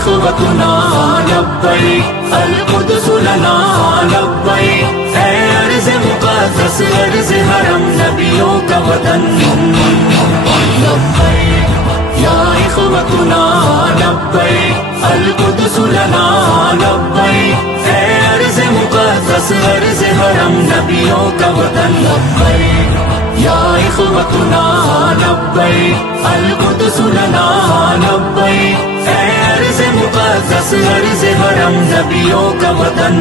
इख़्वतुना लब्बैक अल Quds लना लब्बैक। ऐ अर्ज़ मुक़द्दस अर्ज़ हरम नबियों का वतन लब्बैक या इख़्वतुना लब्बैक अल कुद्स लना लब्बैक। ऐ अर्ज़ मुक़द्दस अर्ज़ हरम नबियों का वतन लब्बैक या इख़्वतुना लब्बैक अल कुद्स लना लब्बैक। ऐ अर्ज़ मुक़द्दस अर्ज़ हरम नबियों का वतन।